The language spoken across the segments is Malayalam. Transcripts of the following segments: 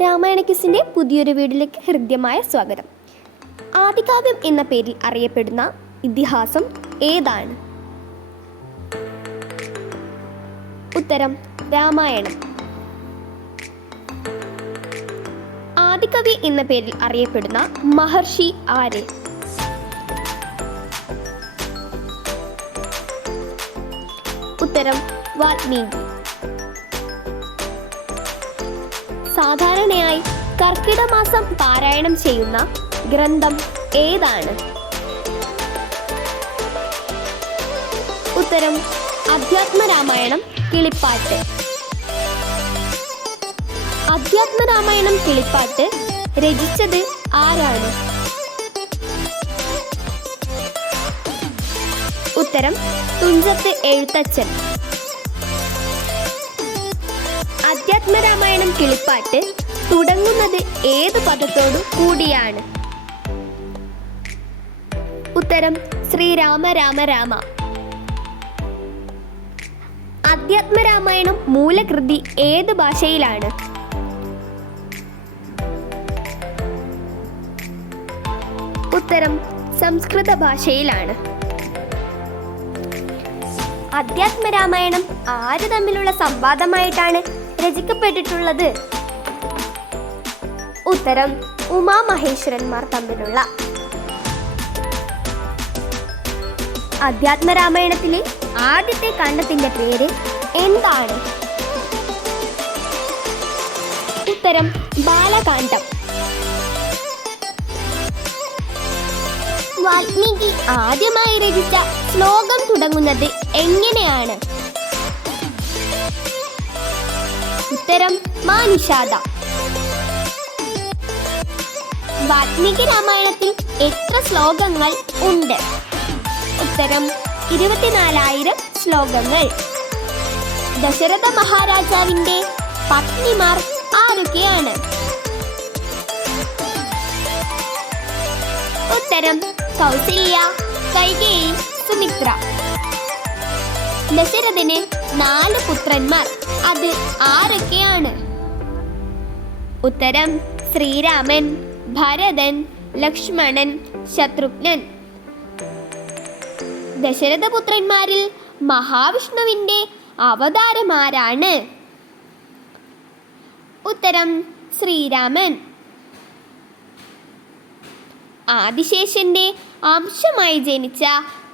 രാമായണ ക്വിസിൻ്റെ പുതിയൊരു വീഡിയോയിലേക്ക് ഹൃദ്യമായ സ്വാഗതം. ആദികാവ്യം എന്ന പേരിൽ അറിയപ്പെടുന്ന ഇതിഹാസം ഏതാണ്? ഉത്തരം രാമായണം. ആദികവി എന്ന പേരിൽ അറിയപ്പെടുന്ന മഹർഷി ആര്? ഉത്തരം വാൽമീകി. സാധാരണയായി കർക്കിടക മാസം പാരായണം ചെയ്യുന്ന ഗ്രന്ഥം ഏതാണ്? ഉത്തരം അധ്യാത്മരാമായണം കിളിപ്പാട്ട്. അധ്യാത്മരാമായണം കിളിപ്പാട്ട് രചിച്ചത് ആരാണ്? ഉത്തരം തുഞ്ചത്ത് എഴുത്തച്ഛൻ. അധ്യാത്മരാമായണം കിളിപ്പാട്ട് തുടങ്ങുന്നത് ഏത് പദത്തോടു കൂടിയാണ്? ഉത്തരം ശ്രീരാമ രാമ രാമ. അധ്യാത്മരാമായണം മൂലകൃതി ഏത് ഭാഷയിലാണ്? ഉത്തരം സംസ്കൃത ഭാഷയിലാണ്. അധ്യാത്മരാമായണം ആര് തമ്മിലുള്ള സംവാദമായിട്ടാണ് രചിക്കപ്പെട്ടിട്ടുള്ളത്? ഉത്തരം ഉമാമഹേശ്വരന്മാർ തമ്മിലുള്ള. അധ്യാത്മരാമായണത്തിലെ ആദ്യത്തെ കാണ്ഡത്തിന്റെ പേര് എന്താണ്? ഉത്തരം ബാലകാണ്ഡം. വാൽമീകി ആദ്യമായി രചിച്ച ശ്ലോകം തുടങ്ങുന്നത് എങ്ങനെയാണ്? ഉത്തരം മാനിഷാദ. വാൽമീകി രാമായണത്തിൽ എത്ര ശ്ലോകങ്ങൾ ഉണ്ട്? ഉത്തരം 24,000 ശ്ലോകങ്ങൾ. ദശരഥ മഹാരാജാവിന്റെ പത്നിമാർ ആരൊക്കെയാണ്? ഉത്തരം കൗസല്യ, കൈകേയി, സുമിത്ര. ദശരഥന് 4 പുത്രന്മാർ, അത് ആരൊക്കെയാണ്? ഉത്തരം ശ്രീരാമൻ, ഭരതൻ, ലക്ഷ്മണൻ, ശത്രുഘ്നൻ. ദശരഥപുത്രന്മാരിൽ മഹാവിഷ്ണുവിന്റെ അവതാരമാരാണ്? ഉത്തരം ശ്രീരാമൻ. ആദിശേഷന്റെ അംശമായി ജനിച്ച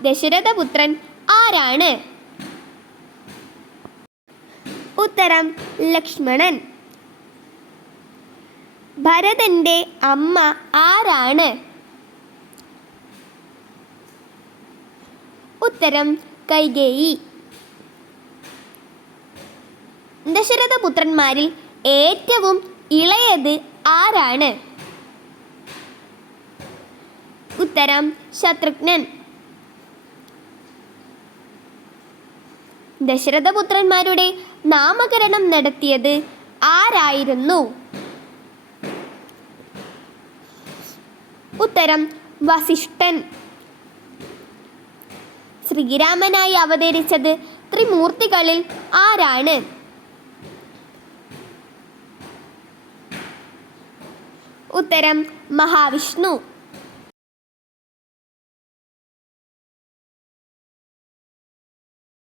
ദശരഥപുത്രൻ ആരാണ്? ഉത്തരം ലക്ഷ്മണൻ. ഭരതന്റെ അമ്മ ആരാണ്? ഉത്തരം കൈകേയി. ദശരഥപുത്രന്മാരിൽ ഏറ്റവും ഇളയത് ആരാണ്? ഉത്തരം ശത്രുഘ്നൻ. ദശരഥപുത്രന്മാരുടെ നാമകരണം നടത്തിയത് ആരായിരുന്നു? ഉത്തരം വസിഷ്ഠൻ. ശ്രീരാമനായി അവതരിച്ചത് ത്രിമൂർത്തികളിൽ ആരാണ്? ഉത്തരം മഹാവിഷ്ണു.